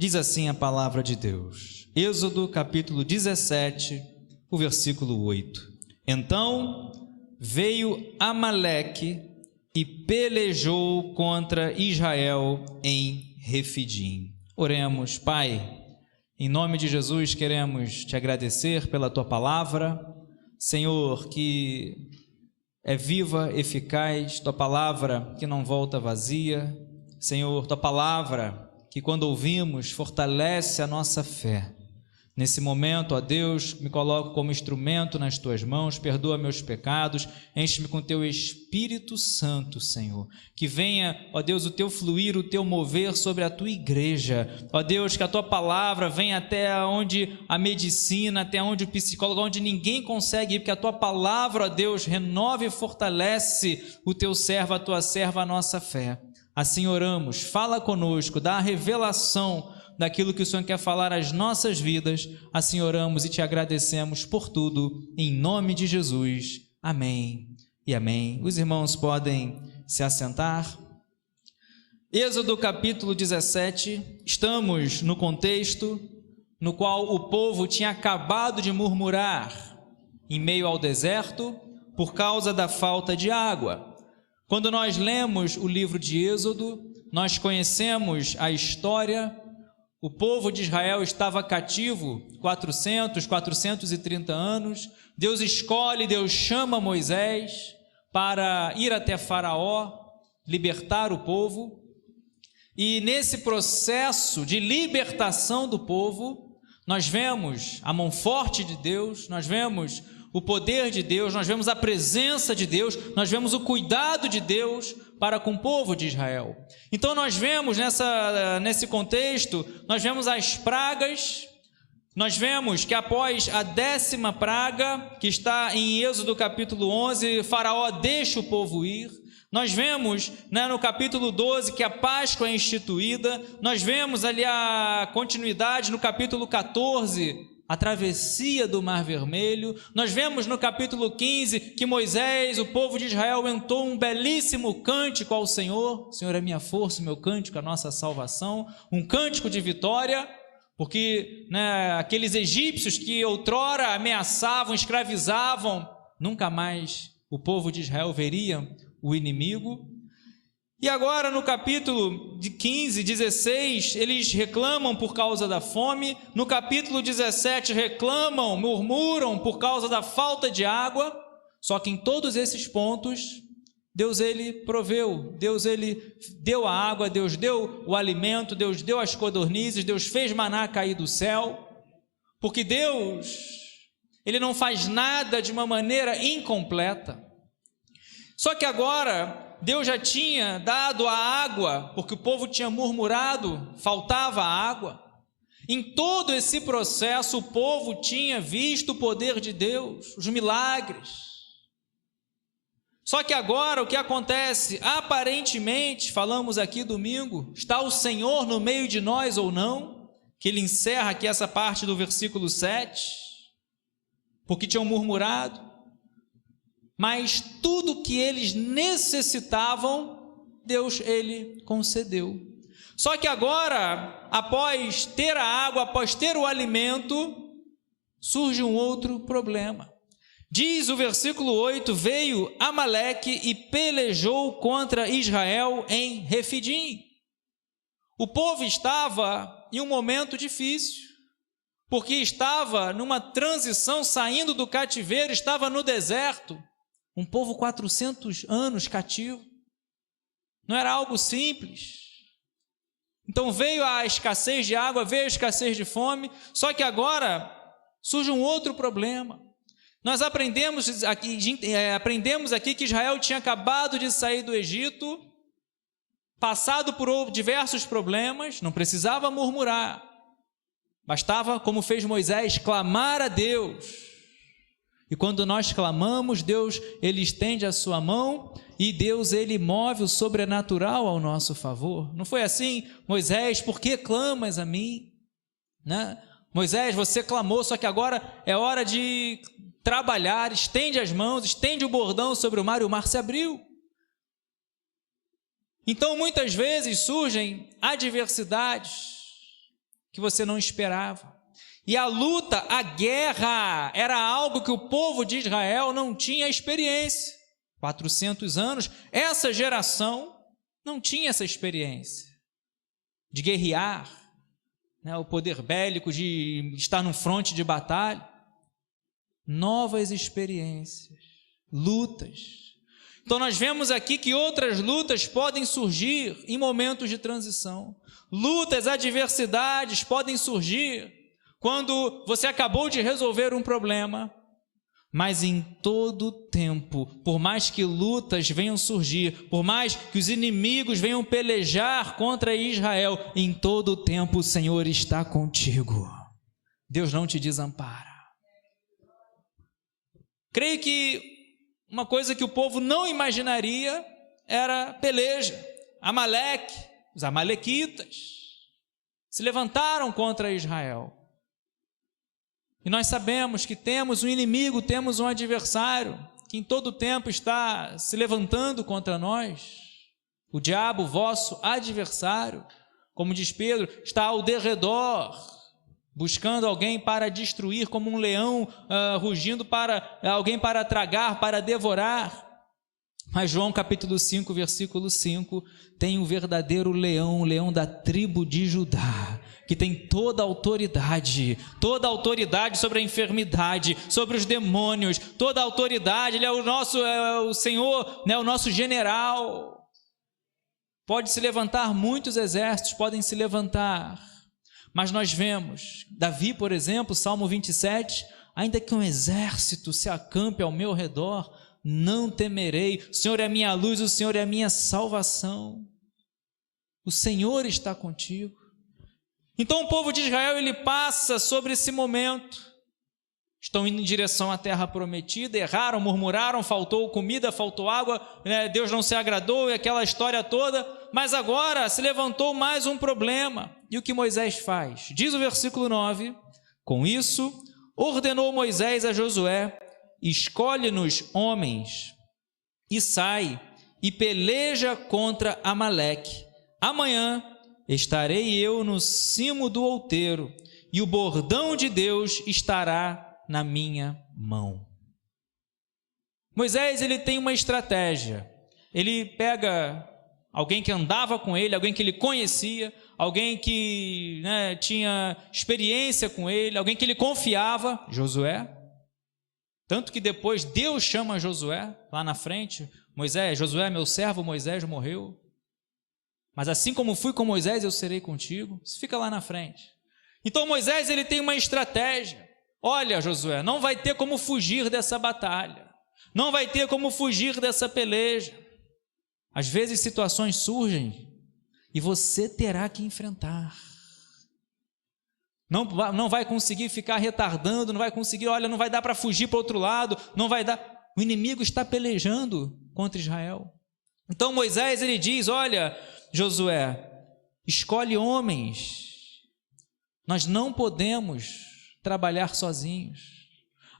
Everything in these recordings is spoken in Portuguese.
Diz assim a palavra de Deus, Êxodo capítulo 17, o versículo 8. Então veio Amaleque e pelejou contra Israel em Refidim. Oremos. Pai, em nome de Jesus queremos te agradecer pela tua palavra, Senhor, que é viva, eficaz, tua palavra que não volta vazia, Senhor, tua palavra que quando ouvimos fortalece a nossa fé. Nesse momento, ó Deus, me coloco como instrumento nas tuas mãos, perdoa meus pecados, enche-me com teu Espírito Santo, Senhor, que venha, ó Deus, o teu fluir, o teu mover sobre a tua igreja, ó Deus, que a tua palavra venha até onde a medicina, até onde o psicólogo, onde ninguém consegue ir, porque a tua palavra, ó Deus, renova e fortalece o teu servo, a tua serva, a nossa fé. Assim oramos, fala conosco, dá a revelação daquilo que o Senhor quer falar às nossas vidas. Assim oramos e te agradecemos por tudo, em nome de Jesus. Amém e amém. Os irmãos podem se assentar. Êxodo capítulo 17, estamos no contexto no qual o povo tinha acabado de murmurar em meio ao deserto por causa da falta de água. Quando nós lemos o livro de Êxodo, nós conhecemos a história. O povo de Israel estava cativo 430 anos. Deus escolhe, Deus chama Moisés para ir até Faraó, libertar o povo. E nesse processo de libertação do povo, nós vemos a mão forte de Deus, nós vemos o poder de Deus, nós vemos a presença de Deus, nós vemos o cuidado de Deus para com o povo de Israel. Então nós vemos nesse contexto, nós vemos as pragas, nós vemos que após a 10ª praga, que está em Êxodo capítulo 11, Faraó deixa o povo ir. Nós vemos no capítulo 12 que a Páscoa é instituída, nós vemos ali a continuidade no capítulo 14, a travessia do Mar Vermelho. Nós vemos no capítulo 15 que Moisés, o povo de Israel, entoou um belíssimo cântico ao Senhor. O Senhor é minha força, meu cântico, a nossa salvação. Um cântico de vitória, porque aqueles egípcios que outrora ameaçavam, escravizavam, nunca mais o povo de Israel veria o inimigo. E agora no capítulo 15, 16, eles reclamam por causa da fome. No capítulo 17 reclamam, murmuram por causa da falta de água. Só que em todos esses pontos, Deus ele proveu, Deus ele deu a água, Deus deu o alimento, Deus deu as codornizes, Deus fez maná cair do céu. Porque Deus, ele não faz nada de uma maneira incompleta. Só que agora Deus já tinha dado a água, porque o povo tinha murmurado, faltava água. Em todo esse processo, o povo tinha visto o poder de Deus, os milagres. Só que agora o que acontece? Aparentemente, falamos aqui domingo, está o Senhor no meio de nós ou não? Que ele encerra aqui essa parte do versículo 7, porque tinham murmurado. Mas tudo que eles necessitavam, Deus ele concedeu. Só que agora, após ter a água, após ter o alimento, surge um outro problema. Diz o versículo 8, veio Amaleque e pelejou contra Israel em Refidim. O povo estava em um momento difícil, porque estava numa transição, saindo do cativeiro, estava no deserto. Um povo 400 anos cativo, não era algo simples. Então veio a escassez de água, veio a escassez de fome, só que agora surge um outro problema. Nós aprendemos aqui que Israel tinha acabado de sair do Egito, passado por diversos problemas, não precisava murmurar, bastava, como fez Moisés, clamar a Deus. E quando nós clamamos, Deus ele estende a sua mão e Deus ele move o sobrenatural ao nosso favor. Não foi assim? Moisés, por que clamas a mim? Moisés, você clamou, só que agora é hora de trabalhar. Estende as mãos, estende o bordão sobre o mar e o mar se abriu. Então muitas vezes surgem adversidades, que você não esperava. E a luta, a guerra, era algo que o povo de Israel não tinha experiência. 400 anos, essa geração não tinha essa experiência de guerrear, né, o poder bélico, de estar no fronte de batalha. Novas experiências, lutas. Então nós vemos aqui que outras lutas podem surgir em momentos de transição. Lutas, adversidades podem surgir quando você acabou de resolver um problema, mas em todo tempo, por mais que lutas venham surgir, por mais que os inimigos venham pelejar contra Israel, em todo tempo o Senhor está contigo. Deus não te desampara. Creio que uma coisa que o povo não imaginaria era peleja. Amaleque, os amalequitas se levantaram contra Israel. E nós sabemos que temos um inimigo, temos um adversário que em todo tempo está se levantando contra nós. O diabo, vosso adversário, como diz Pedro, está ao derredor, buscando alguém para destruir, como um leão rugindo para alguém para tragar, para devorar. Mas João capítulo 5, versículo 5, tem o verdadeiro leão, o leão da tribo de Judá, que tem toda a autoridade sobre a enfermidade, sobre os demônios, toda a autoridade. Ele é o Senhor, né, o nosso general. Pode se levantar, muitos exércitos podem se levantar, mas nós vemos, Davi, por exemplo, Salmo 27, ainda que um exército se acampe ao meu redor, não temerei, o Senhor é a minha luz, o Senhor é a minha salvação. O Senhor está contigo. Então o povo de Israel, ele passa sobre esse momento, estão indo em direção à terra prometida, erraram, murmuraram, faltou comida, faltou água, né? Deus não se agradou e aquela história toda, mas agora se levantou mais um problema. E o que Moisés faz? Diz o versículo 9, com isso ordenou Moisés a Josué, escolhe-nos homens e sai e peleja contra Amaleque. Amanhã estarei eu no cimo do outeiro e o bordão de Deus estará na minha mão. Moisés, ele tem uma estratégia. Ele pega alguém que andava com ele, alguém que ele conhecia, alguém que, né, tinha experiência com ele, alguém que ele confiava, Josué. Tanto que depois Deus chama Josué lá na frente. Moisés, Josué, meu servo Moisés morreu, mas assim como fui com Moisés, eu serei contigo. Isso fica lá na frente. Então Moisés, ele tem uma estratégia. Olha, Josué, não vai ter como fugir dessa batalha, não vai ter como fugir dessa peleja. Às vezes situações surgem e você terá que enfrentar. Não vai conseguir ficar retardando, não vai conseguir, olha, não vai dar para fugir para o outro lado, não vai dar. O inimigo está pelejando contra Israel. Então Moisés, ele diz, olha, Josué, escolhe homens. Nós não podemos trabalhar sozinhos.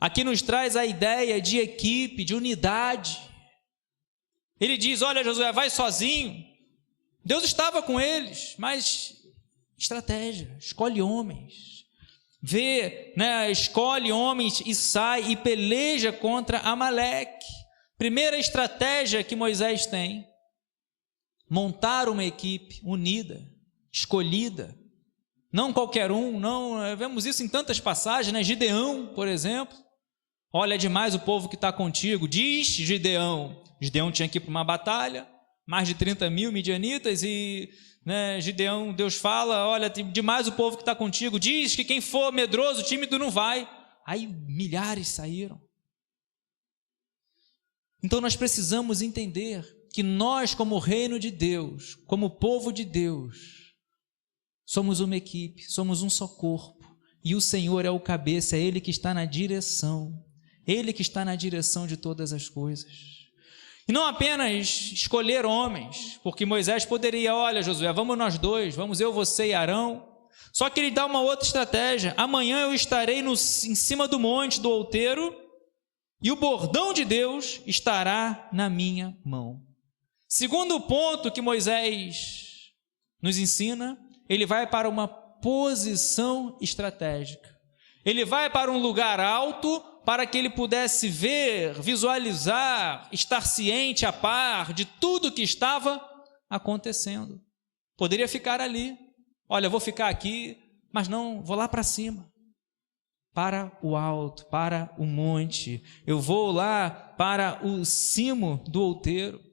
Aqui nos traz a ideia de equipe, de unidade. Ele diz, olha, Josué, vai sozinho. Deus estava com eles, mas estratégia, escolhe homens. Vê, né, escolhe homens e sai e peleja contra Amaleque. Primeira estratégia que Moisés tem, montar uma equipe unida, escolhida. Não qualquer um, não, vemos isso em tantas passagens, né? Gideão, por exemplo, olha demais o povo que está contigo, diz Gideão. Gideão tinha que ir para uma batalha, mais de 30 mil midianitas e, né, Gideão, Deus fala, olha, demais o povo que está contigo, diz que quem for medroso, tímido não vai. Aí milhares saíram. Então nós precisamos entender que nós, como reino de Deus, como povo de Deus, somos uma equipe, somos um só corpo, e o Senhor é o cabeça, é Ele que está na direção, Ele que está na direção de todas as coisas. E não apenas escolher homens, porque Moisés poderia, olha Josué, vamos nós dois, vamos eu, você e Arão, só que ele dá uma outra estratégia, amanhã eu estarei em cima do monte do outeiro, e o bordão de Deus estará na minha mão. Segundo ponto que Moisés nos ensina, ele vai para uma posição estratégica. Ele vai para um lugar alto para que ele pudesse ver, visualizar, estar ciente, a par de tudo que estava acontecendo. Poderia ficar ali. Olha, eu vou ficar aqui, mas não, vou lá para cima. Para o alto, para o monte. Eu vou lá para o cimo do outeiro.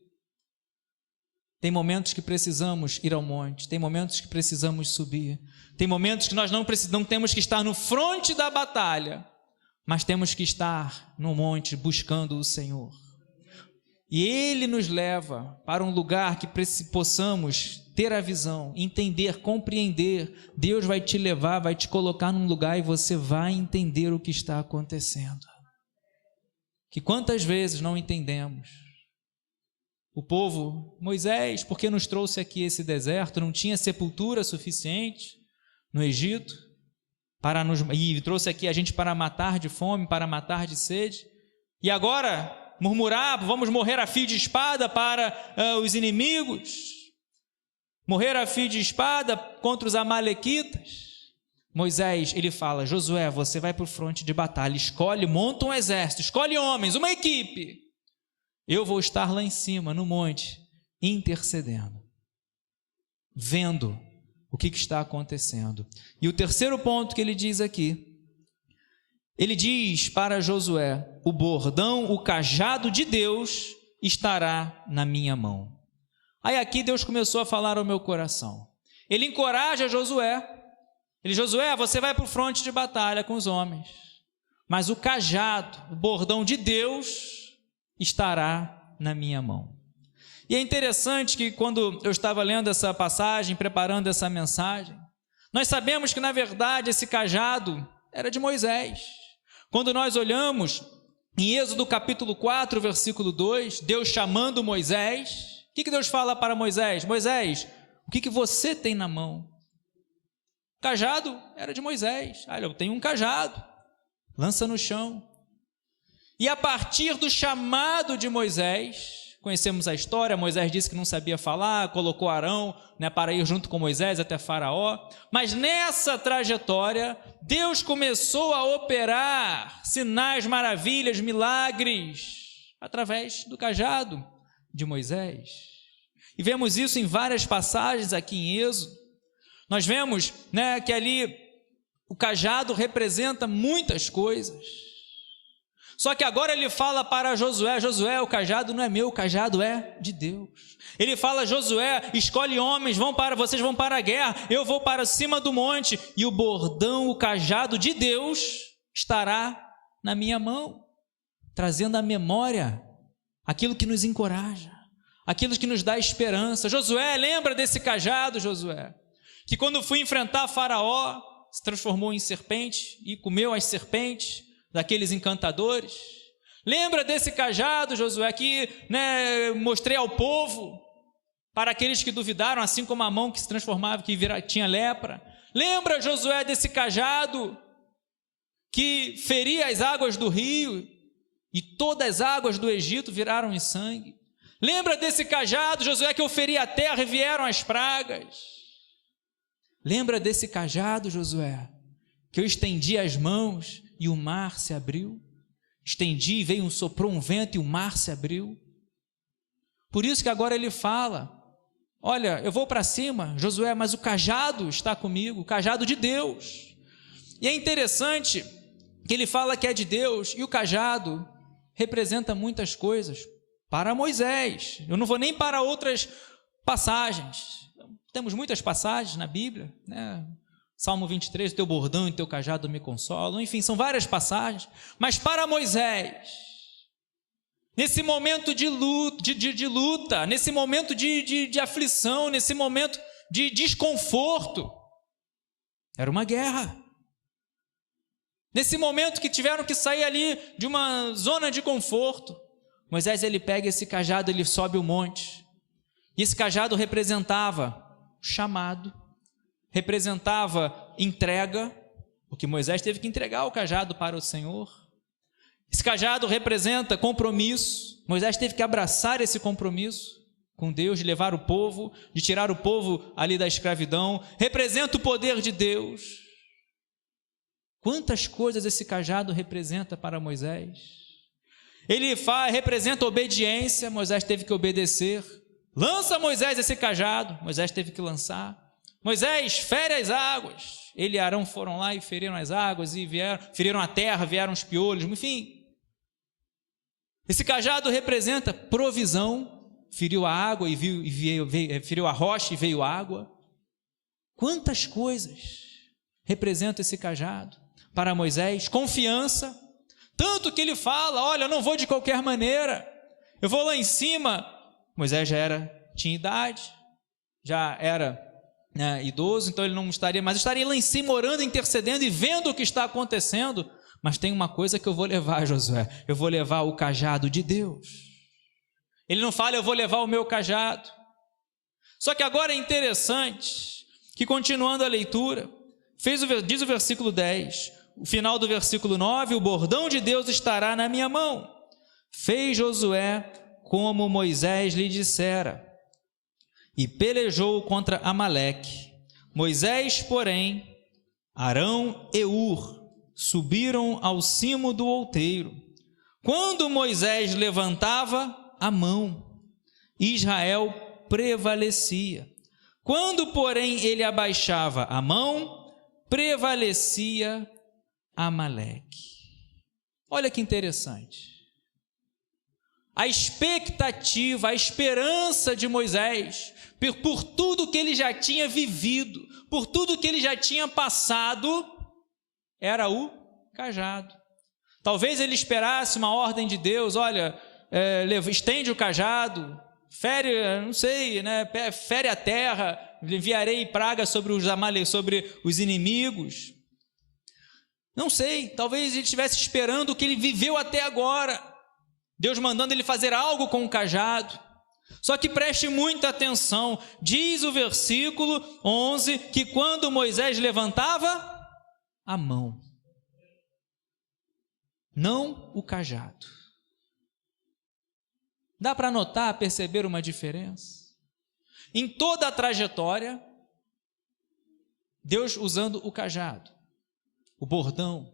Tem momentos que precisamos ir ao monte, tem momentos que precisamos subir, tem momentos que nós não temos que estar no fronte da batalha, mas temos que estar no monte buscando o Senhor. E Ele nos leva para um lugar que possamos ter a visão, entender, compreender. Deus vai te levar, vai te colocar num lugar e você vai entender o que está acontecendo. Que quantas vezes não entendemos? O povo, Moisés, por que nos trouxe aqui esse deserto? Não tinha sepultura suficiente no Egito e trouxe aqui a gente para matar de fome, para matar de sede. E agora murmurar, vamos morrer a fio de espada para os inimigos, morrer a fio de espada contra os amalequitas. Moisés, ele fala: Josué, você vai para o fronte de batalha, escolhe, monta um exército, escolhe homens, uma equipe. Eu vou estar lá em cima, no monte, intercedendo, vendo o que está acontecendo. E o terceiro ponto que ele diz aqui, ele diz para Josué: o bordão, o cajado de Deus estará na minha mão. Aí aqui Deus começou a falar ao meu coração. Ele encoraja Josué. Josué, você vai para o fronte de batalha com os homens, mas o cajado, o bordão de Deus estará na minha mão. E é interessante que quando eu estava lendo essa passagem, preparando essa mensagem, nós sabemos que na verdade esse cajado era de Moisés. Quando nós olhamos em Êxodo capítulo 4, versículo 2, Deus chamando Moisés, o que Deus fala para Moisés? Moisés, o que você tem na mão? O cajado era de Moisés. Olha, eu tenho um cajado, lança no chão. E a partir do chamado de Moisés, conhecemos a história, Moisés disse que não sabia falar, colocou Arão, para ir junto com Moisés até Faraó, mas nessa trajetória, Deus começou a operar sinais, maravilhas, milagres, através do cajado de Moisés. E vemos isso em várias passagens aqui em Êxodo. Nós vemos que ali o cajado representa muitas coisas. Só que agora ele fala para Josué: Josué, o cajado não é meu, o cajado é de Deus. Ele fala: Josué, escolhe homens, vocês vão para a guerra, eu vou para cima do monte, e o bordão, o cajado de Deus estará na minha mão, trazendo à memória aquilo que nos encoraja, aquilo que nos dá esperança. Josué, lembra desse cajado, Josué, que quando fui enfrentar Faraó, se transformou em serpente e comeu as serpentes daqueles encantadores. Lembra desse cajado, Josué, que mostrei ao povo, para aqueles que duvidaram, assim como a mão que se transformava, tinha lepra. Lembra, Josué, desse cajado que feria as águas do rio e todas as águas do Egito viraram em sangue. Lembra desse cajado, Josué, que eu feri a terra e vieram as pragas. Lembra desse cajado, Josué, que eu estendi as mãos e o mar se abriu? Estendi e soprou um vento e o mar se abriu. Por isso que agora ele fala: olha, eu vou para cima, Josué, mas o cajado está comigo, o cajado de Deus. E é interessante que ele fala que é de Deus, e o cajado representa muitas coisas para Moisés. Eu não vou nem para outras passagens. Temos muitas passagens na Bíblia, Salmo 23, o teu bordão e o teu cajado me consolam. Enfim, são várias passagens. Mas para Moisés, nesse momento de luta, nesse momento de aflição, nesse momento de desconforto, era uma guerra. Nesse momento que tiveram que sair ali de uma zona de conforto, Moisés, ele pega esse cajado, ele sobe o monte. E esse cajado representava chamado, representava entrega, porque Moisés teve que entregar o cajado para o Senhor. Esse cajado representa compromisso, Moisés teve que abraçar esse compromisso com Deus, de levar o povo, de tirar o povo ali da escravidão, representa o poder de Deus. Quantas coisas esse cajado representa para Moisés? Ele representa obediência, Moisés teve que obedecer. Lança Moisés esse cajado, Moisés teve que lançar. Moisés, fere as águas. Ele e Arão foram lá e feriram as águas, e feriram a terra, vieram os piolhos, enfim. Esse cajado representa provisão, feriu a água feriu a rocha e veio água. Quantas coisas representa esse cajado para Moisés? Confiança, tanto que ele fala, olha, eu não vou de qualquer maneira, eu vou lá em cima. Moisés tinha idade, já era idoso, então ele não estaria, mas estaria lá em cima orando, intercedendo e vendo o que está acontecendo. Mas tem uma coisa que eu vou levar, Josué, eu vou levar o cajado de Deus. Ele não fala, eu vou levar o meu cajado. Só que agora é interessante que, continuando a leitura, diz o versículo 10, o final do versículo 9, o bordão de Deus estará na minha mão. Fez Josué como Moisés lhe dissera, e pelejou contra Amaleque. Moisés, porém, Arão e Hur subiram ao cimo do outeiro. Quando Moisés levantava a mão, Israel prevalecia. Quando, porém, ele abaixava a mão, prevalecia Amaleque. Olha que interessante. A expectativa, a esperança de Moisés, por tudo que ele já tinha vivido, por tudo que ele já tinha passado, era o cajado. Talvez ele esperasse uma ordem de Deus, olha, estende o cajado, fere, não sei, fere a terra, enviarei praga sobre os inimigos. Não sei, talvez ele estivesse esperando o que ele viveu até agora, Deus mandando ele fazer algo com o cajado. Só que preste muita atenção, diz o versículo 11, que quando Moisés levantava a mão, não o cajado. Dá para notar, perceber uma diferença? Em toda a trajetória, Deus usando o cajado, o bordão.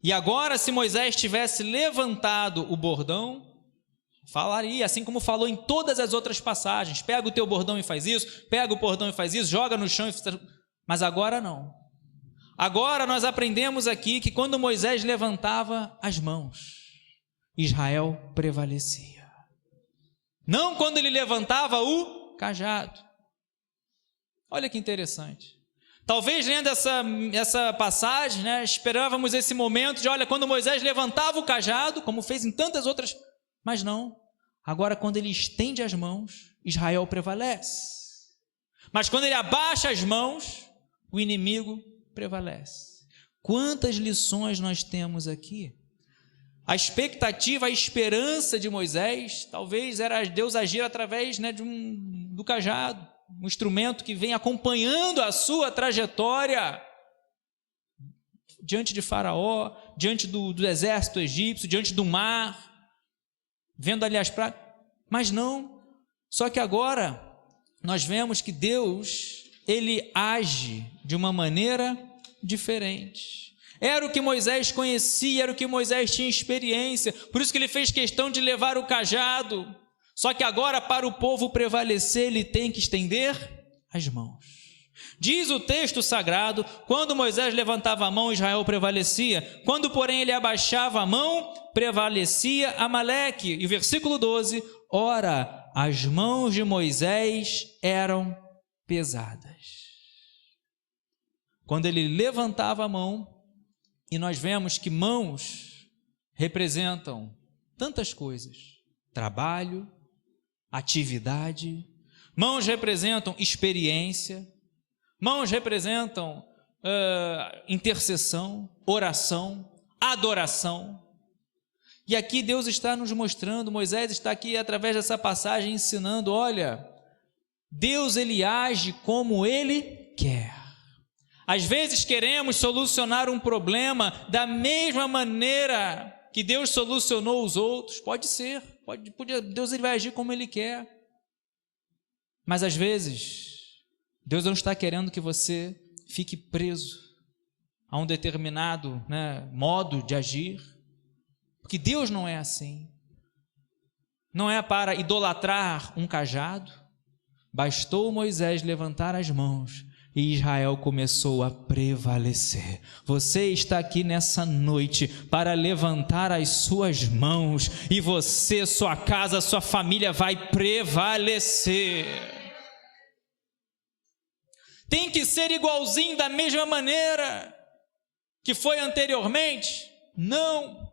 E agora, se Moisés tivesse levantado o bordão, falaria, assim como falou em todas as outras passagens, pega o teu bordão e faz isso, pega o bordão e faz isso, joga no chão, mas agora não. Agora nós aprendemos aqui que quando Moisés levantava as mãos, Israel prevalecia. Não quando ele levantava o cajado. Olha que interessante. Talvez lendo essa passagem, esperávamos esse momento de, olha, quando Moisés levantava o cajado, como fez em tantas outras, mas não. Agora, quando ele estende as mãos, Israel prevalece. Mas quando ele abaixa as mãos, o inimigo prevalece. Quantas lições nós temos aqui? A expectativa, a esperança de Moisés, talvez era Deus agir através do cajado, um instrumento que vem acompanhando a sua trajetória diante de Faraó, diante do exército egípcio, diante do mar, vendo ali as pragas, mas não. Só que agora nós vemos que Deus, ele age de uma maneira diferente. Era o que Moisés conhecia, era o que Moisés tinha experiência, por isso que ele fez questão de levar o cajado. Só que agora, para o povo prevalecer, ele tem que estender as mãos. Diz o texto sagrado, quando Moisés levantava a mão, Israel prevalecia. Quando, porém, ele abaixava a mão, prevalecia Amaleque. E o versículo 12, ora, as mãos de Moisés eram pesadas. Quando ele levantava a mão, e nós vemos que mãos representam tantas coisas, trabalho, atividade, mãos representam experiência, mãos representam intercessão, oração, adoração. E aqui Deus está nos mostrando, Moisés está aqui através dessa passagem ensinando, olha, Deus ele age como ele quer. Às vezes queremos solucionar um problema da mesma maneira que Deus solucionou os outros, pode ser, Deus ele vai agir como Ele quer. Mas às vezes, Deus não está querendo que você fique preso a um determinado, modo de agir, porque Deus não é assim. Não é para idolatrar um cajado. Bastou Moisés levantar as mãos e Israel começou a prevalecer. Você está aqui nessa noite para levantar as suas mãos e você, sua casa, sua família vai prevalecer. Tem que ser igualzinho da mesma maneira que foi anteriormente? Não.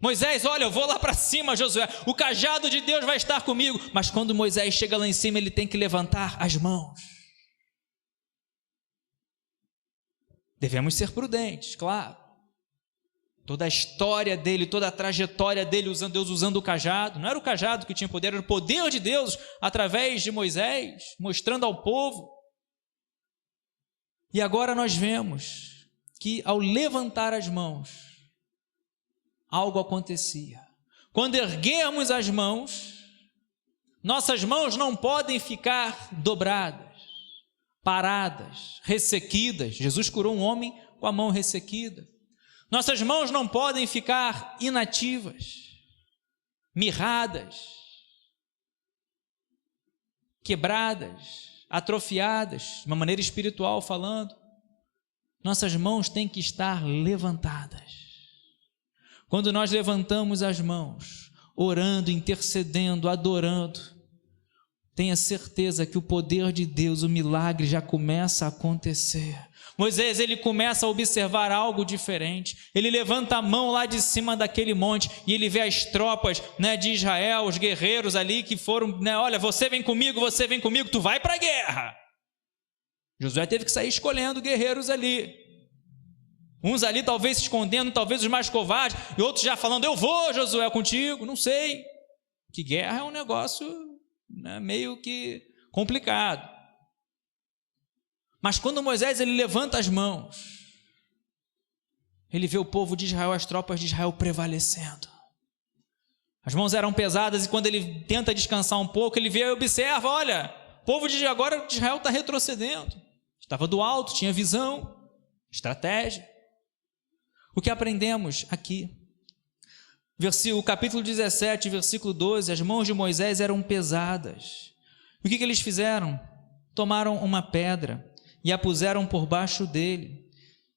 Moisés, olha, eu vou lá para cima, Josué, o cajado de Deus vai estar comigo. Mas quando Moisés chega lá em cima, ele tem que levantar as mãos. Devemos ser prudentes, claro. Toda a história dele, toda a trajetória dele, Deus usando o cajado, não era o cajado que tinha poder, era o poder de Deus através de Moisés, mostrando ao povo. E agora nós vemos que ao levantar as mãos, algo acontecia. Quando erguermos as mãos, nossas mãos não podem ficar dobradas, paradas, ressequidas. Jesus curou um homem com a mão ressequida. Nossas mãos não podem ficar inativas, mirradas, quebradas, atrofiadas, de uma maneira espiritual falando. Nossas mãos têm que estar levantadas. Quando nós levantamos as mãos, orando, intercedendo, adorando, tenha certeza que o poder de Deus, o milagre já começa a acontecer. Moisés, ele começa a observar algo diferente. Ele levanta a mão lá de cima daquele monte e ele vê as tropas, de Israel, os guerreiros ali que foram, olha, você vem comigo, tu vai para a guerra. Josué teve que sair escolhendo guerreiros ali. Uns ali talvez se escondendo, talvez os mais covardes, e outros já falando, eu vou, Josué, contigo, não sei. Que guerra é um negócio meio que complicado. Mas quando Moisés ele levanta as mãos, ele vê o povo de Israel, as tropas de Israel prevalecendo. As mãos eram pesadas e quando ele tenta descansar um pouco, ele vê e observa, olha, o povo de Israel está retrocedendo. Estava do alto, tinha visão, estratégia. O que aprendemos aqui? O capítulo 17, versículo 12, as mãos de Moisés eram pesadas. O que eles fizeram? Tomaram uma pedra e a puseram por baixo dele,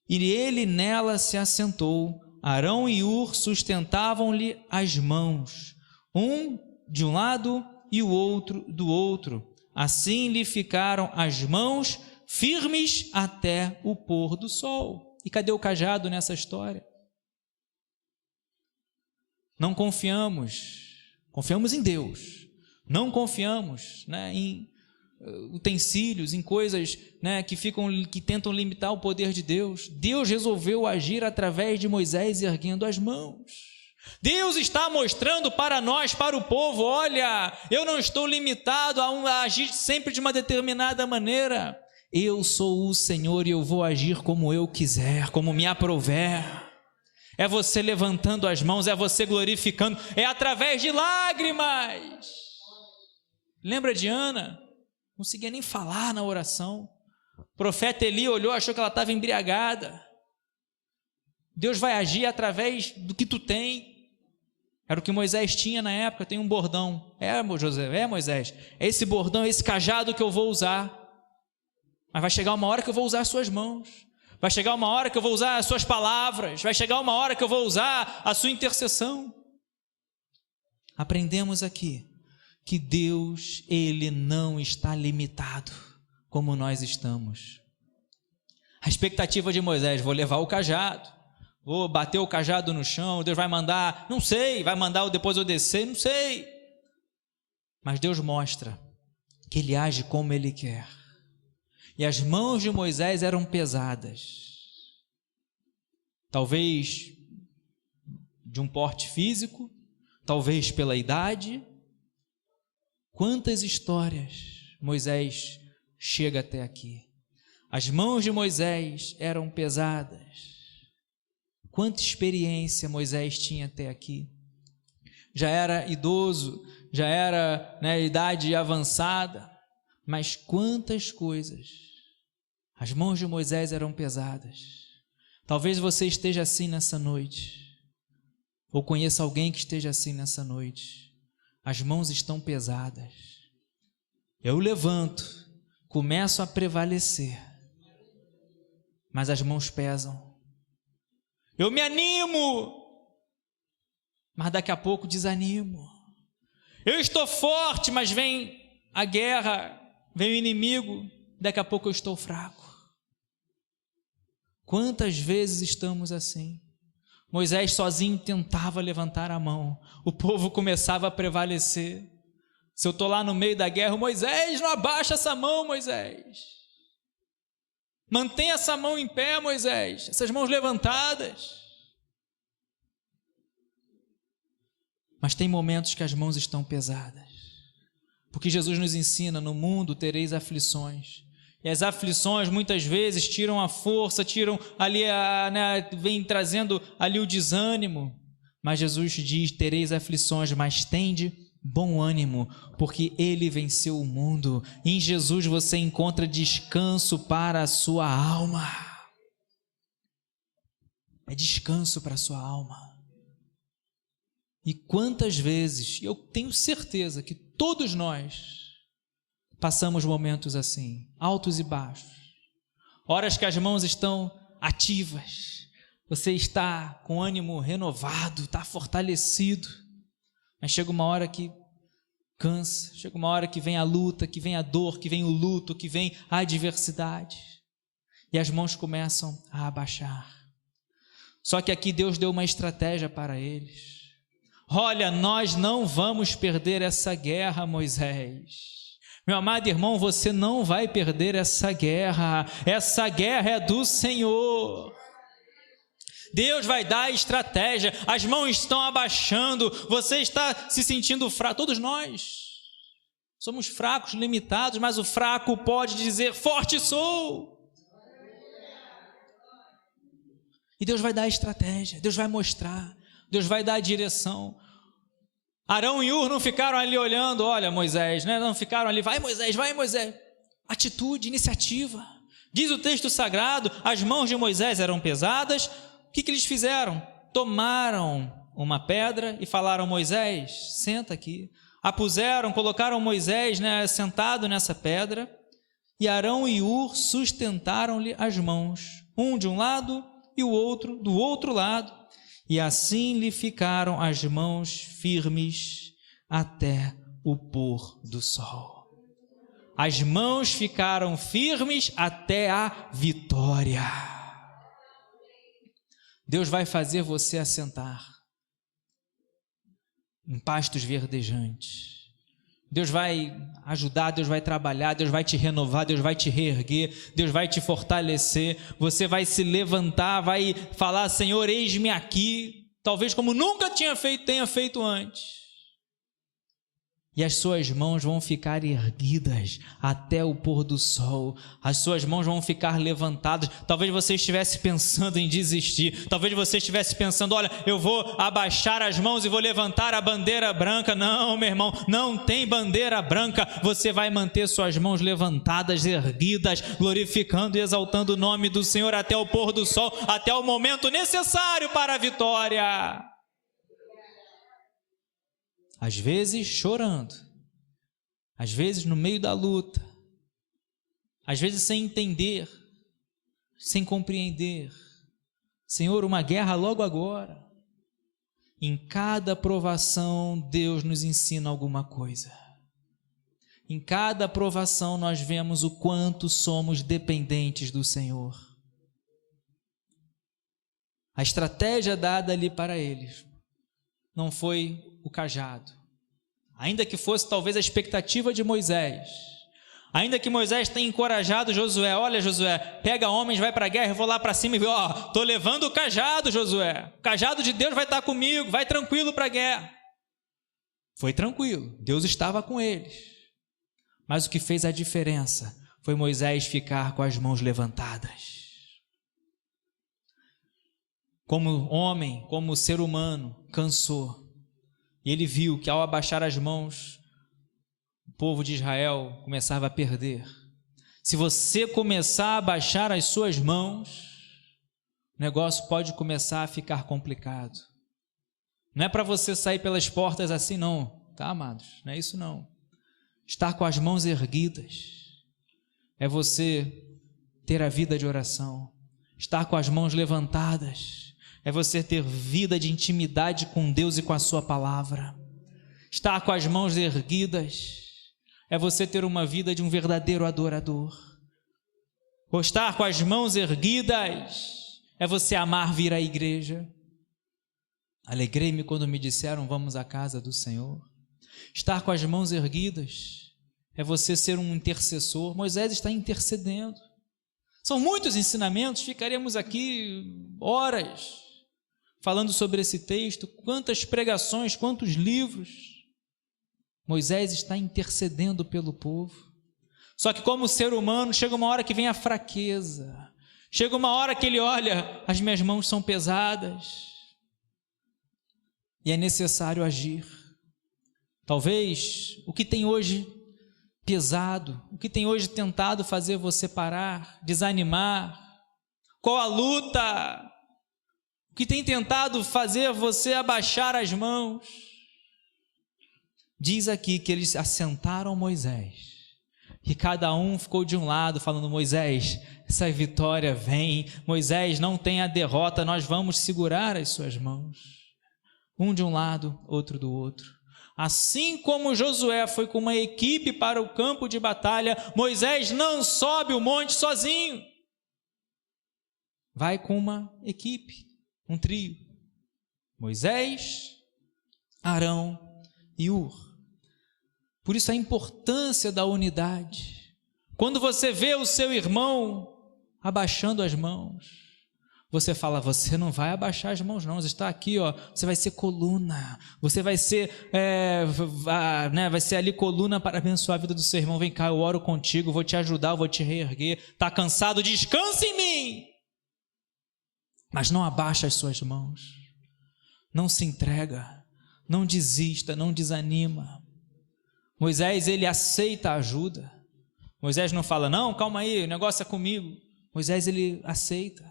e ele nela se assentou. Arão e Hur sustentavam-lhe as mãos, um de um lado e o outro do outro. Assim lhe ficaram as mãos firmes até o pôr do sol. E cadê o cajado nessa história? Não confiamos em Deus, não confiamos em utensílios, em coisas que tentam limitar o poder de Deus. Deus resolveu agir através de Moisés erguendo as mãos. Deus está mostrando para nós, para o povo, olha, eu não estou limitado a agir sempre de uma determinada maneira. Eu sou o Senhor e eu vou agir como eu quiser, como me aprouver. É você levantando as mãos, é você glorificando, é através de lágrimas. Lembra de Ana? Não conseguia nem falar na oração. O profeta Eli olhou, achou que ela estava embriagada. Deus vai agir através do que tu tem. Era o que Moisés tinha na época, tem um bordão. Moisés, é esse bordão, é esse cajado que eu vou usar. Mas vai chegar uma hora que eu vou usar as suas mãos. Vai chegar uma hora que eu vou usar as suas palavras. Vai chegar uma hora que eu vou usar a sua intercessão. Aprendemos aqui que Deus, Ele não está limitado como nós estamos. A expectativa de Moisés, vou levar o cajado, vou bater o cajado no chão, Deus vai mandar, não sei, vai mandar depois eu descer, não sei. Mas Deus mostra que Ele age como Ele quer. E as mãos de Moisés eram pesadas. Talvez de um porte físico, talvez pela idade. Quantas histórias Moisés chega até aqui. As mãos de Moisés eram pesadas. Quanta experiência Moisés tinha até aqui. já era idoso, já era, idade avançada, mas quantas coisas. As mãos de Moisés eram pesadas. Talvez você esteja assim nessa noite, ou conheça alguém que esteja assim nessa noite. As mãos estão pesadas. Eu levanto, começo a prevalecer, mas as mãos pesam. Eu me animo, mas daqui a pouco desanimo. Eu estou forte, mas vem a guerra, vem o inimigo, daqui a pouco eu estou fraco. Quantas vezes estamos assim? Moisés sozinho tentava levantar a mão, o povo começava a prevalecer. Se eu estou lá no meio da guerra, Moisés, não abaixa essa mão, Moisés. Mantenha essa mão em pé, Moisés, essas mãos levantadas. Mas tem momentos que as mãos estão pesadas, porque Jesus nos ensina, no mundo tereis aflições, e as aflições muitas vezes tiram a força, tiram ali, vem trazendo ali o desânimo, mas Jesus diz, tereis aflições, mas tende bom ânimo, porque Ele venceu o mundo. Em Jesus você encontra descanso para a sua alma, é descanso para a sua alma. E quantas vezes, eu tenho certeza que todos nós passamos momentos assim, altos e baixos, horas que as mãos estão ativas, você está com ânimo renovado, está fortalecido, mas chega uma hora que cansa, chega uma hora que vem a luta, que vem a dor, que vem o luto, que vem a adversidade, e as mãos começam a abaixar. Só que aqui Deus deu uma estratégia para eles. Olha, nós não vamos perder essa guerra, Moisés. Meu amado irmão, você não vai perder essa guerra é do Senhor. Deus vai dar a estratégia, as mãos estão abaixando, você está se sentindo fraco, todos nós somos fracos, limitados, mas o fraco pode dizer, forte sou. E Deus vai dar a estratégia, Deus vai mostrar, Deus vai dar a direção. Arão e Hur não ficaram ali olhando, olha Moisés, não ficaram ali, vai Moisés, atitude, iniciativa. Diz o texto sagrado, as mãos de Moisés eram pesadas, o que eles fizeram? Tomaram uma pedra e falaram, Moisés, senta aqui. A puseram, colocaram Moisés sentado nessa pedra, e Arão e Hur sustentaram-lhe as mãos, um de um lado e o outro do outro lado, e assim lhe ficaram as mãos firmes até o pôr do sol. As mãos ficaram firmes até a vitória. Deus vai fazer você assentar em pastos verdejantes. Deus vai ajudar, Deus vai trabalhar, Deus vai te renovar, Deus vai te reerguer, Deus vai te fortalecer, você vai se levantar, vai falar, Senhor, eis-me aqui, talvez como nunca tenha feito antes. E as suas mãos vão ficar erguidas até o pôr do sol, as suas mãos vão ficar levantadas. Talvez você estivesse pensando em desistir, talvez você estivesse pensando, olha, eu vou abaixar as mãos e vou levantar a bandeira branca. Não, meu irmão, não tem bandeira branca, você vai manter suas mãos levantadas, erguidas, glorificando e exaltando o nome do Senhor até o pôr do sol, até o momento necessário para a vitória. Às vezes chorando, às vezes no meio da luta, às vezes sem entender, sem compreender. Senhor, uma guerra logo agora. Em cada provação, Deus nos ensina alguma coisa. Em cada provação, nós vemos o quanto somos dependentes do Senhor. A estratégia dada ali para eles não foi o cajado, ainda que fosse talvez a expectativa de Moisés, ainda que Moisés tenha encorajado Josué, olha Josué, pega homens, vai para a guerra, eu vou lá para cima e vê, estou levando o cajado, Josué, o cajado de Deus vai estar comigo, vai tranquilo para a guerra. Foi tranquilo, Deus estava com eles, mas o que fez a diferença foi Moisés ficar com as mãos levantadas. Como homem, como ser humano, cansou. E ele viu que ao abaixar as mãos, o povo de Israel começava a perder. Se você começar a abaixar as suas mãos, o negócio pode começar a ficar complicado. Não é para você sair pelas portas assim não, tá, amados? Não é isso não. Estar com as mãos erguidas é você ter a vida de oração. Estar com as mãos levantadas é você ter vida de intimidade com Deus e com a sua palavra. Estar com as mãos erguidas é você ter uma vida de um verdadeiro adorador. Ou estar com as mãos erguidas é você amar vir à igreja. Alegrei-me quando me disseram, vamos à casa do Senhor. Estar com as mãos erguidas é você ser um intercessor. Moisés está intercedendo. São muitos ensinamentos, ficaríamos aqui horas falando sobre esse texto, quantas pregações, quantos livros. Moisés está intercedendo pelo povo. Só que como ser humano, chega uma hora que vem a fraqueza. Chega uma hora que ele olha, as minhas mãos são pesadas. E é necessário agir. Talvez o que tem hoje pesado, o que tem hoje tentado fazer você parar, desanimar, qual a luta, o que tem tentado fazer você abaixar as mãos. Diz aqui que eles assentaram Moisés, e cada um ficou de um lado, falando, Moisés, essa vitória vem, Moisés, não tem a derrota, nós vamos segurar as suas mãos. Um de um lado, outro do outro. Assim como Josué foi com uma equipe para o campo de batalha, Moisés não sobe o monte sozinho. Vai com uma equipe, um trio. Moisés, Arão e Hur. Por isso a importância da unidade. Quando você vê o seu irmão abaixando as mãos, você fala, você não vai abaixar as mãos não, você está aqui, ó, você vai ser coluna, você vai ser, vai ser ali coluna para abençoar a vida do seu irmão, vem cá, eu oro contigo, vou te ajudar, vou te reerguer, está cansado, descansa em mim, mas não abaixa as suas mãos, não se entrega, não desista, não desanima. Moisés, ele aceita a ajuda, Moisés não fala, não, calma aí, o negócio é comigo. Moisés, ele aceita,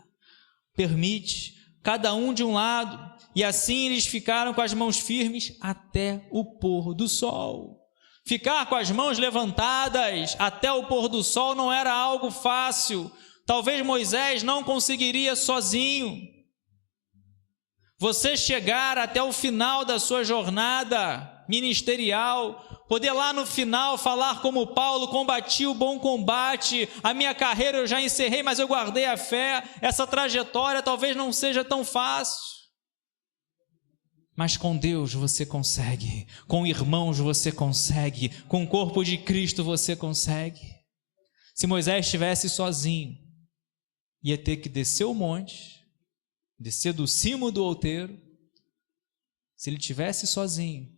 permite, cada um de um lado, e assim eles ficaram com as mãos firmes até o pôr do sol. Ficar com as mãos levantadas até o pôr do sol não era algo fácil, talvez Moisés não conseguiria sozinho. Você chegar até o final da sua jornada ministerial, poder lá no final falar como Paulo, combati o bom combate, a minha carreira eu já encerrei, mas eu guardei a fé, essa trajetória talvez não seja tão fácil, mas com Deus você consegue, com irmãos você consegue, com o corpo de Cristo você consegue. Se Moisés estivesse sozinho, ia ter que descer o monte, descer do cimo do outeiro. Se ele estivesse sozinho,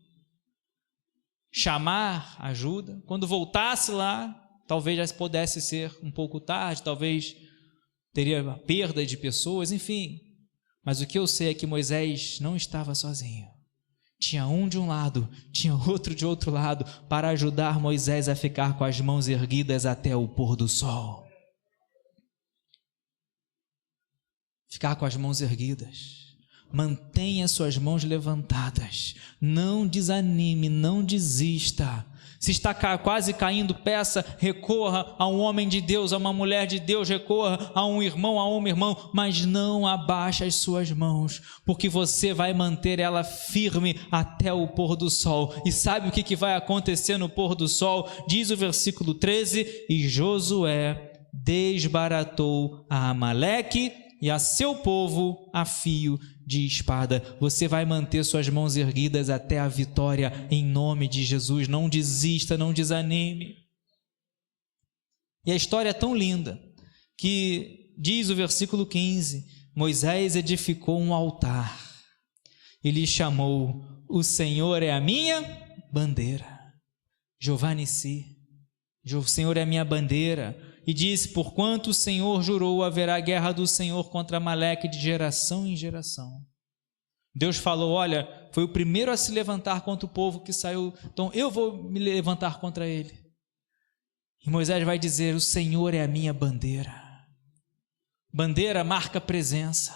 chamar ajuda, quando voltasse lá, talvez já pudesse ser um pouco tarde, talvez teria perda de pessoas, enfim. Mas o que eu sei é que Moisés não estava sozinho. Tinha um de um lado, tinha outro de outro lado, para ajudar Moisés a ficar com as mãos erguidas até o pôr do sol. Ficar com as mãos erguidas. Mantenha suas mãos levantadas, não desanime, não desista. Se está quase caindo peça, recorra a um homem de Deus, a uma mulher de Deus, recorra a um irmão, a uma irmã, mas não abaixe as suas mãos, porque você vai manter ela firme até o pôr do sol. E sabe o que vai acontecer no pôr do sol? Diz o versículo 13, e Josué desbaratou a Amaleque e a seu povo a fio de espada. Você vai manter suas mãos erguidas até a vitória em nome de Jesus. Não desista, não desanime. E a história é tão linda que diz o versículo 15: Moisés edificou um altar e lhe chamou: o Senhor é a minha bandeira. Jeová Nissi, o Senhor é a minha bandeira. E disse, porquanto o Senhor jurou, haverá guerra do Senhor contra Amaleque de geração em geração. Deus falou, olha, foi o primeiro a se levantar contra o povo que saiu, então eu vou me levantar contra ele. E Moisés vai dizer: o Senhor é a minha bandeira. Bandeira marca presença,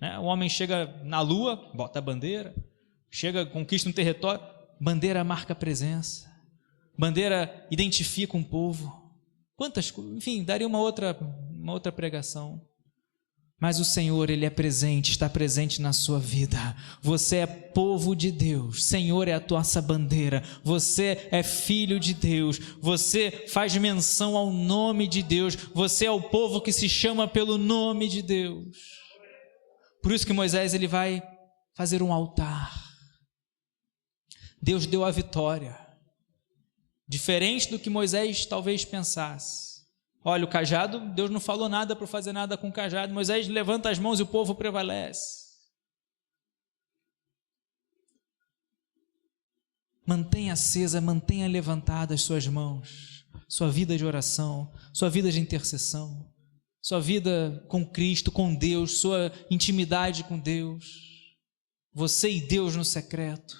né? O homem chega na lua, bota a bandeira, chega, conquista um território, bandeira marca presença, bandeira identifica um povo. Quantas coisas, enfim, daria uma outra pregação. Mas o Senhor, Ele é presente, está presente na sua vida. Você é povo de Deus, Senhor é a tua bandeira, você é filho de Deus, você faz menção ao nome de Deus, você é o povo que se chama pelo nome de Deus. Por isso que Moisés, ele vai fazer um altar. Deus deu a vitória, diferente do que Moisés talvez pensasse. Olha, o cajado, Deus não falou nada para fazer nada com o cajado. Moisés levanta as mãos e o povo prevalece. Mantenha acesa, mantenha levantadas as suas mãos, sua vida de oração, sua vida de intercessão, sua vida com Cristo, com Deus, sua intimidade com Deus, você e Deus no secreto.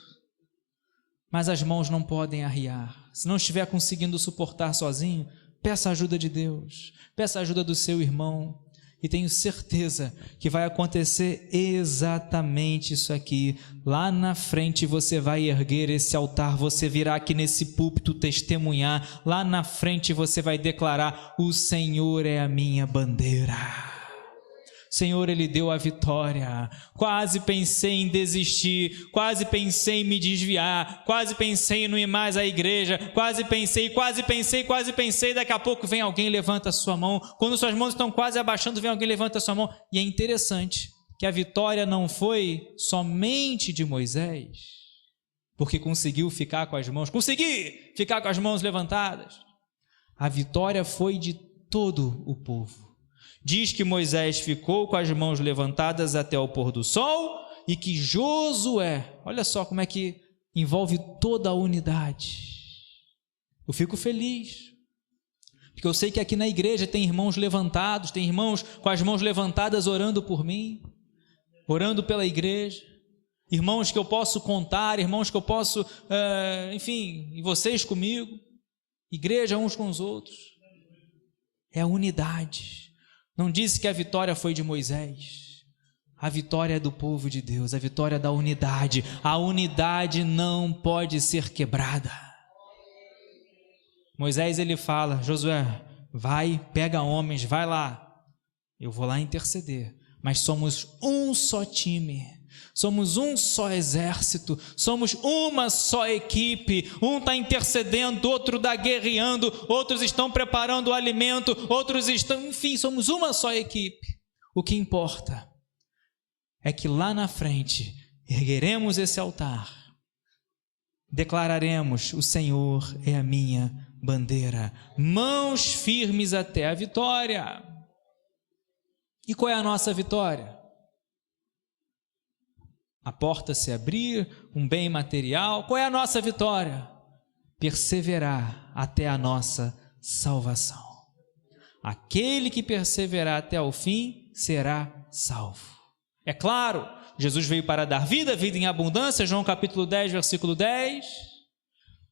Mas as mãos não podem arriar. Se não estiver conseguindo suportar sozinho, peça a ajuda de Deus, peça a ajuda do seu irmão, e tenho certeza que vai acontecer exatamente isso aqui. Lá na frente você vai erguer esse altar, você virá aqui nesse púlpito testemunhar, lá na frente você vai declarar: o Senhor é a minha bandeira. Senhor, Ele deu a vitória. Quase pensei em desistir, quase pensei em me desviar, quase pensei em não ir mais à igreja, quase pensei, daqui a pouco vem alguém e levanta a sua mão. Quando suas mãos estão quase abaixando, vem alguém e levanta a sua mão. E é interessante que a vitória não foi somente de Moisés, porque conseguiu ficar com as mãos levantadas. A vitória foi de todo o povo. Diz que Moisés ficou com as mãos levantadas até o pôr do sol e que Josué, olha só como é que envolve toda a unidade. Eu fico feliz, porque eu sei que aqui na igreja tem irmãos levantados, tem irmãos com as mãos levantadas orando por mim, orando pela igreja, irmãos que eu posso contar, irmãos que eu posso, enfim, e vocês comigo, igreja uns com os outros. É a unidade. Não disse que a vitória foi de Moisés. A vitória é do povo de Deus, a vitória é da unidade. A unidade não pode ser quebrada. Moisés, ele fala: Josué, vai, pega homens, vai lá. Eu vou lá interceder. Mas somos um só time, somos um só exército, somos uma só equipe. Um está intercedendo, outro está guerreando, outros estão preparando o alimento, outros estão... Enfim, somos uma só equipe. O que importa é que lá na frente ergueremos esse altar, declararemos: o Senhor é a minha bandeira, mãos firmes até a vitória. E qual é a nossa vitória? A porta se abrir, um bem material. Qual é a nossa vitória? Perseverar até a nossa salvação. Aquele que perseverar até o fim será salvo. É claro, Jesus veio para dar vida, vida em abundância, João capítulo 10, versículo 10.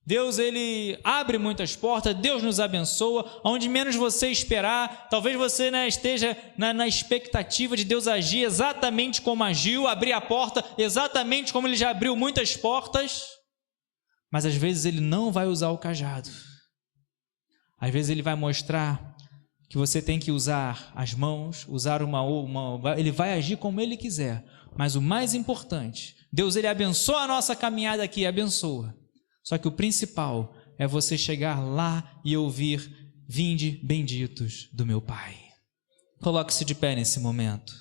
Deus, ele abre muitas portas, Deus nos abençoa, onde menos você esperar. Talvez você esteja na expectativa de Deus agir exatamente como agiu, abrir a porta exatamente como Ele já abriu muitas portas, mas às vezes Ele não vai usar o cajado. Às vezes Ele vai mostrar que você tem que usar as mãos, usar Ele vai agir como Ele quiser, mas o mais importante, Deus, ele abençoa a nossa caminhada aqui, abençoa. Só que o principal é você chegar lá e ouvir: vinde benditos do meu Pai. Coloque-se de pé nesse momento.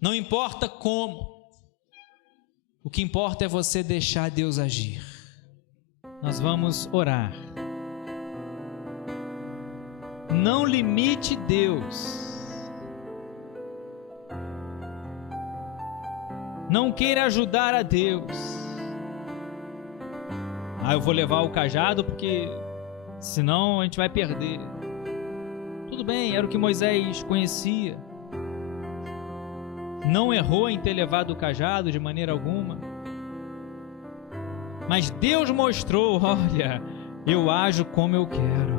Não importa como, o que importa é você deixar Deus agir. Nós vamos orar. Não limite Deus. Não queira ajudar a Deus. Eu vou levar o cajado porque senão a gente vai perder. Tudo bem, era o que Moisés conhecia. não errou em ter levado o cajado de maneira alguma. Mas Deus mostrou, olha, eu ajo como eu quero.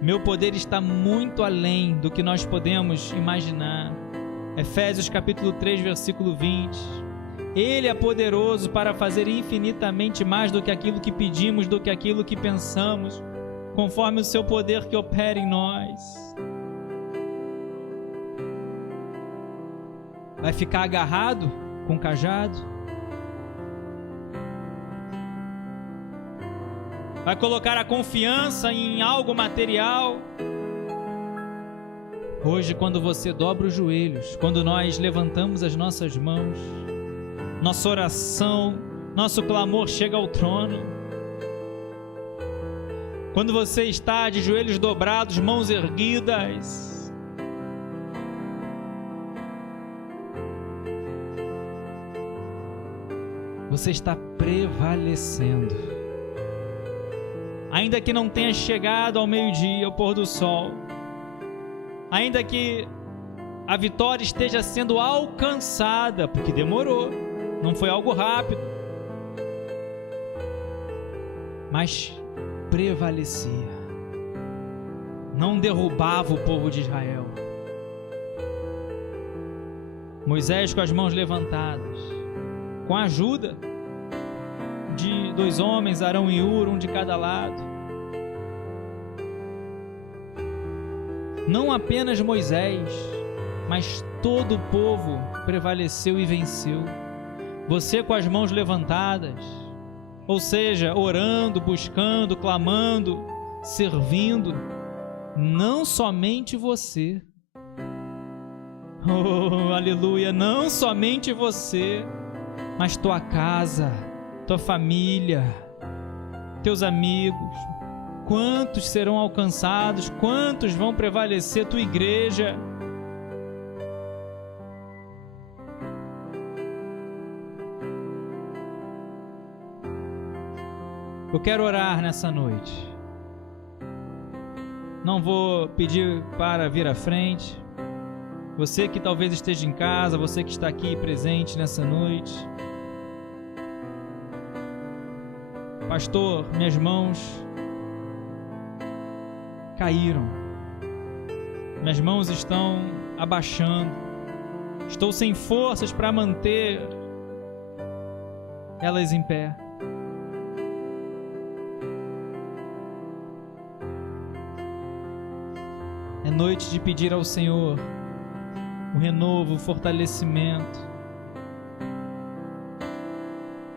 Meu poder está muito além do que nós podemos imaginar. Efésios capítulo 3, versículo 20. Ele é poderoso para fazer infinitamente mais do que aquilo que pedimos, do que aquilo que pensamos, conforme o seu poder que opera em nós. Vai ficar agarrado com o cajado? Vai colocar a confiança em algo material? Hoje, quando você dobra os joelhos, quando nós levantamos as nossas mãos, nossa oração, nosso clamor chega ao trono. Quando você está de joelhos dobrados, mãos erguidas, você está prevalecendo. Ainda que não tenha chegado ao meio-dia, ao pôr do sol, ainda que a vitória esteja sendo alcançada, porque demorou, não foi algo rápido, mas prevalecia, não derrubava o povo de Israel. Moisés com as mãos levantadas, com a ajuda de 2 homens, Arão e Hur, um de cada lado. Não apenas Moisés, mas todo o povo prevaleceu e venceu. Você com as mãos levantadas, ou seja, orando, buscando, clamando, servindo, não somente você, oh, aleluia, não somente você, mas tua casa, tua família, teus amigos, quantos serão alcançados, quantos vão prevalecer, tua igreja. Eu quero orar nessa noite. Não vou pedir para vir à frente. Você que talvez esteja em casa, você que está aqui presente nessa noite. Pastor, minhas mãos caíram. Minhas mãos estão abaixando. Estou sem forças para manter elas em pé. É noite de pedir ao Senhor o renovo, o fortalecimento.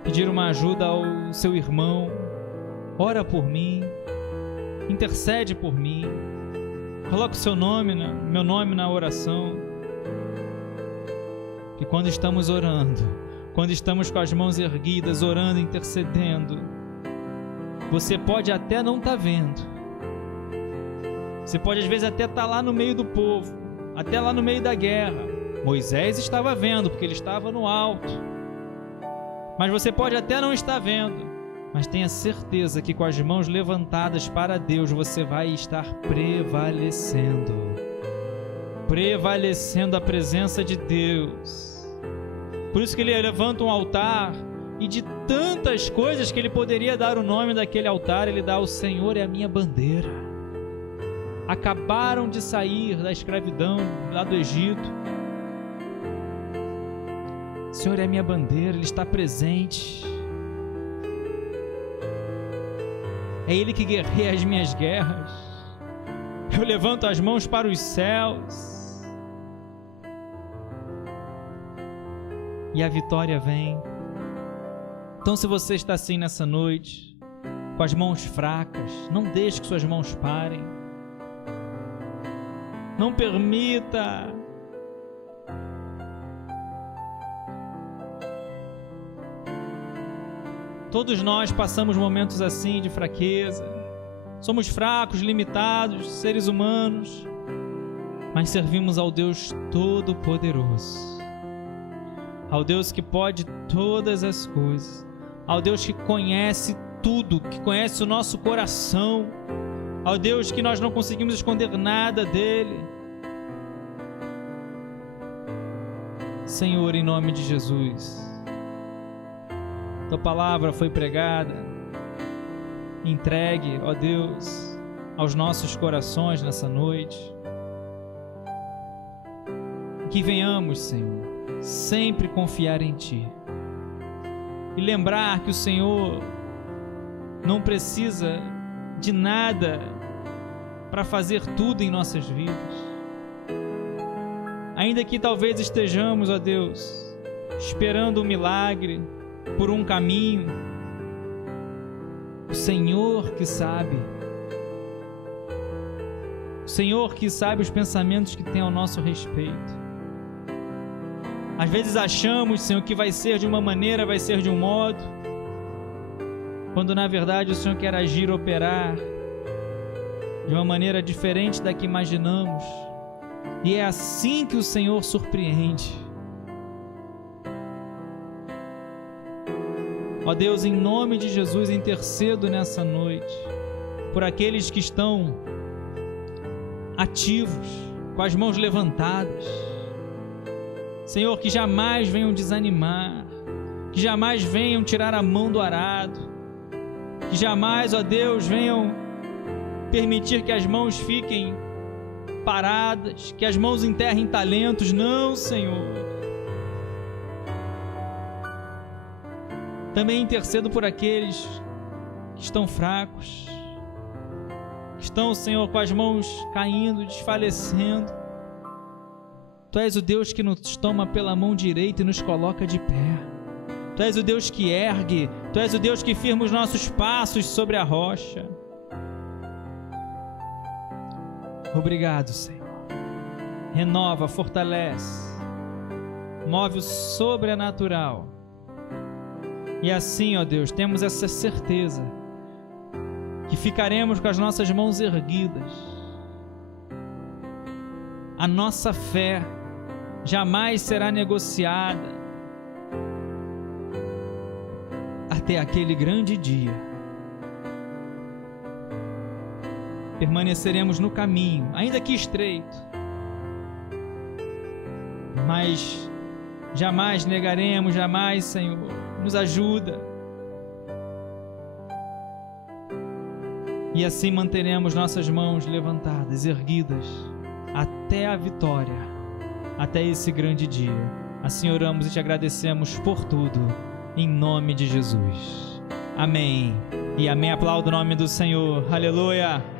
Pedir uma ajuda ao seu irmão. Ora por mim. Intercede por mim. Coloque o seu nome, meu nome na oração. Que quando estamos orando, quando estamos com as mãos erguidas, orando, intercedendo, você pode até não estar vendo. Você pode às vezes até estar lá no meio do povo, até lá no meio da guerra. Moisés estava vendo, porque ele estava no alto. Mas você pode até não estar vendo, mas tenha certeza que com as mãos levantadas para Deus, você vai estar prevalecendo. Prevalecendo a presença de Deus. Por isso que ele levanta um altar, e de tantas coisas que ele poderia dar o nome daquele altar, ele dá: o Senhor é a minha bandeira. Acabaram de sair da escravidão lá do Egito. O Senhor é a minha bandeira, Ele está presente. É Ele que guerreia as minhas guerras. Eu levanto as mãos para os céus e a vitória vem. Então, se você está assim nessa noite, com as mãos fracas, não deixe que suas mãos parem. Não permita Todos nós passamos momentos assim de fraqueza. Somos fracos, limitados, seres humanos, mas servimos ao Deus Todo-Poderoso, ao Deus que pode todas as coisas, ao Deus que conhece tudo, que conhece o nosso coração, ao Deus que nós não conseguimos esconder nada dele. Senhor, em nome de Jesus. Tua palavra foi pregada, entregue, ó Deus, aos nossos corações nessa noite. Que venhamos, Senhor, sempre confiar em Ti e lembrar que o Senhor não precisa de nada para fazer tudo em nossas vidas. Ainda que talvez estejamos, ó Deus, esperando um milagre por um caminho, o Senhor que sabe. O Senhor que sabe os pensamentos que tem ao nosso respeito. Às vezes achamos, Senhor, que vai ser de uma maneira, vai ser de um modo, quando na verdade o Senhor quer agir, operar de uma maneira diferente da que imaginamos. E é assim que o Senhor surpreende. Ó Deus, em nome de Jesus, intercedo nessa noite por aqueles que estão ativos, com as mãos levantadas. Senhor, que jamais venham desanimar, que jamais venham tirar a mão do arado, que jamais, ó Deus, venham permitir que as mãos fiquem paradas, que as mãos enterrem talentos. Não, Senhor. Também intercedo por aqueles que estão fracos, que estão, Senhor, com as mãos caindo, desfalecendo. Tu és o Deus que nos toma pela mão direita e nos coloca de pé. Tu és o Deus que ergue, Tu és o Deus que firma os nossos passos sobre a rocha. Obrigado, Senhor. Renova, fortalece, move o sobrenatural. E assim, ó Deus, temos essa certeza que ficaremos com as nossas mãos erguidas. A nossa fé jamais será negociada até aquele grande dia. Permaneceremos no caminho, ainda que estreito, mas jamais negaremos, jamais, Senhor, nos ajuda. E assim manteremos nossas mãos levantadas, erguidas, até a vitória, até esse grande dia. Assim oramos e te agradecemos por tudo, em nome de Jesus. Amém e amém. Aplauda o nome do Senhor. Aleluia.